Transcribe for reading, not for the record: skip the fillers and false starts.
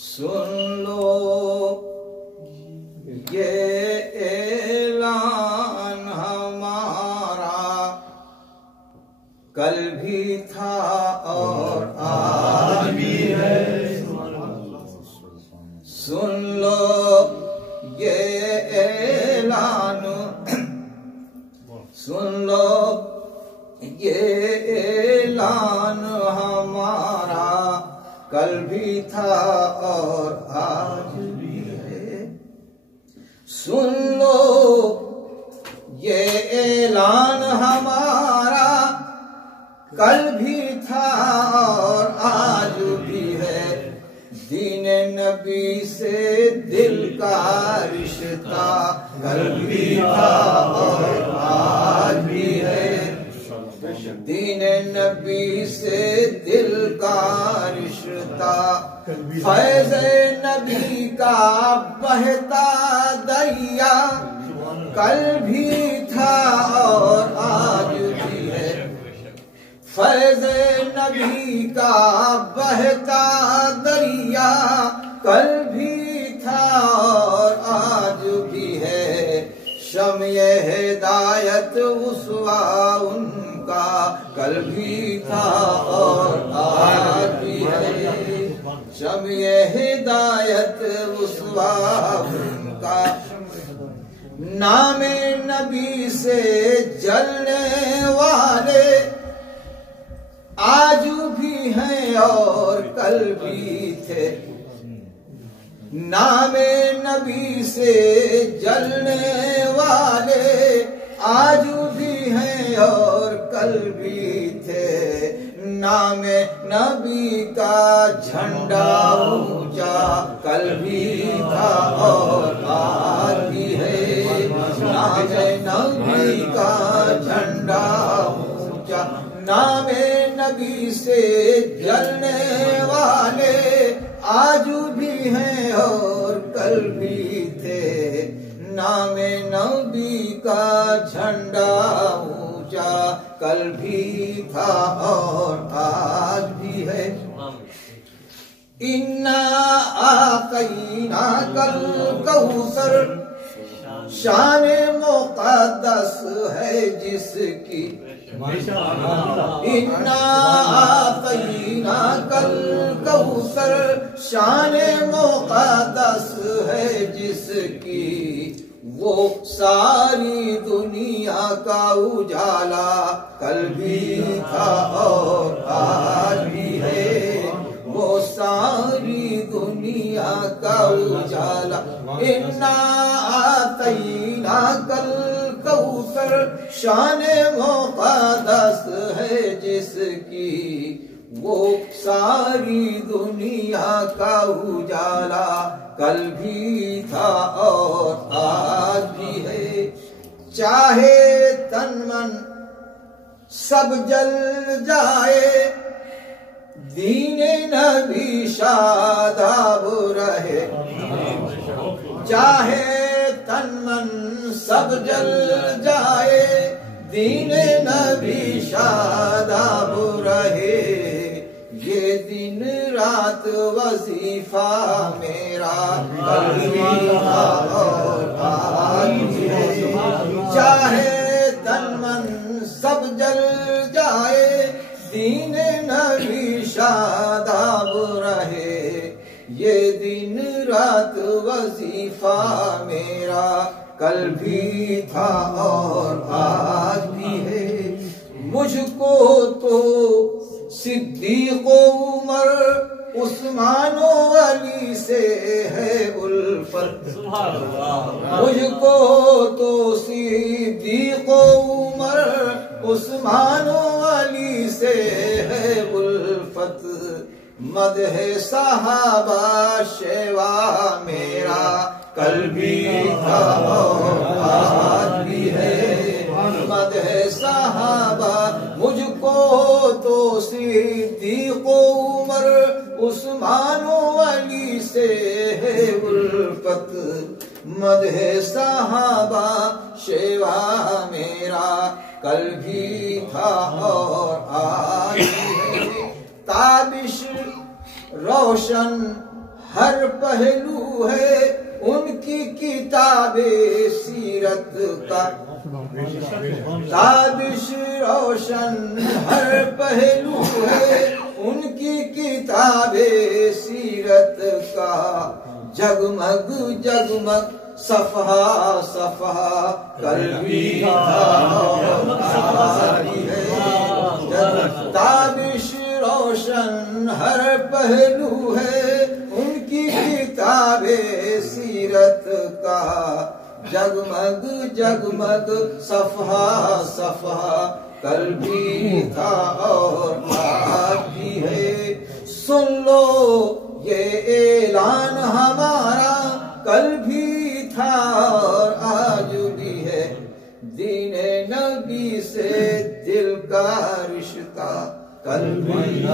سن لو یہ اعلان ہمارا کل بھی تھا اور آج بھی ہے. سن لو یہ اعلان، سن لو یہ اعلان ہمارا کل بھی تھا اور آج بھی ہے. سن لو یہ اعلان ہمارا کل بھی تھا اور آج بھی ہے. دین نبی سے دل کا رشتہ کل بھی تھا اور آج بھی ہے. دین نبی سے دل کا رشتہ، فیض نبی کا بہتا دریا کل بھی تھا اور آج بھی ہے. فیض نبی کا بہتا دریا کل بھی تھا اور آج بھی ہے. شمع ہدایت اسوا ان کا کل بھی تھا اور آج بھی ہے. شمع ہدایت اسوا ان کا. نام نبی سے جلنے والے آج بھی ہیں اور کل بھی تھے. نام نبی سے جلنے والے آج بھی ہیں اور کل بھی تھے. نام نبی کا جھنڈا اونچا کل بھی تھا اور آج بھی ہے. نام نبی کا جھنڈا اونچا، نام نبی سے جلنے والے آج بھی ہیں اور کل بھی تھے. نام نبی کا جھنڈا اونچا کل بھی تھا اور آج بھی ہے. اِنَّا أَعْطَيْنَاكَ الْكَوْثَرَ شان مقدس ہے جس کی. اِنَّا أَعْطَيْنَاكَ الْكَوْثَرَ شان مقدس ہے جس کی. وہ ساری دنیا کا اجالا کل بھی تھا اور آج بھی ہے. وہ ساری دنیا کا اجالا. اِنَّا أَعْطَيْنَاكَ الْكَوْثَرَ شان مقدس ہے جس کی. وہ ساری دنیا کا اجالا کل بھی تھا اور آج بھی ہے. چاہے تن من سب جل جائے دین نبی شاداب رہے. چاہے تن من سب جل جائے دین نبی شاداب رہے. یہ دن رات وظیفہ میرا کل بھی تھا اور آج بھی ہے. چاہے تن من سب جل جائے دین نبی شاداب رہے. یہ دن رات وظیفہ میرا کل بھی تھا اور آج بھی ہے. مجھ کو تو صدیق و عمر عثمان و علی سے ہے الفت. مجھ کو تو صدیق و عمر عثمان و علی سے ہے الفت. مدح صحابہ شیوا میرا کل بھی تھا اور آج بھی ہے. مدح صحابہ مجھ کو تو صدیق و عمر عثمان و علی سے ہے الفت. مدح صحابہ شیوا میرا کل بھی تھا اور آج بھی ہے. تابش روشن ہر پہلو ہے ان کی کتاب سیرت کا تابش روشن ہر پہلو ہے ان کی کتاب سیرت کا جگمگ جگمگ صفحہ صفحہ قلبی تابش روشن ہر پہلو ہے ان کی کتاب سیرت کا جگمگ جگمگ صفحہ صفحہ قلبی تھا اور آج بھی ہے سن لو یہ اعلان ہمارا کل بھی تھا اور آج بھی ہے دین نبی سے دل کا رشتہ کل بھی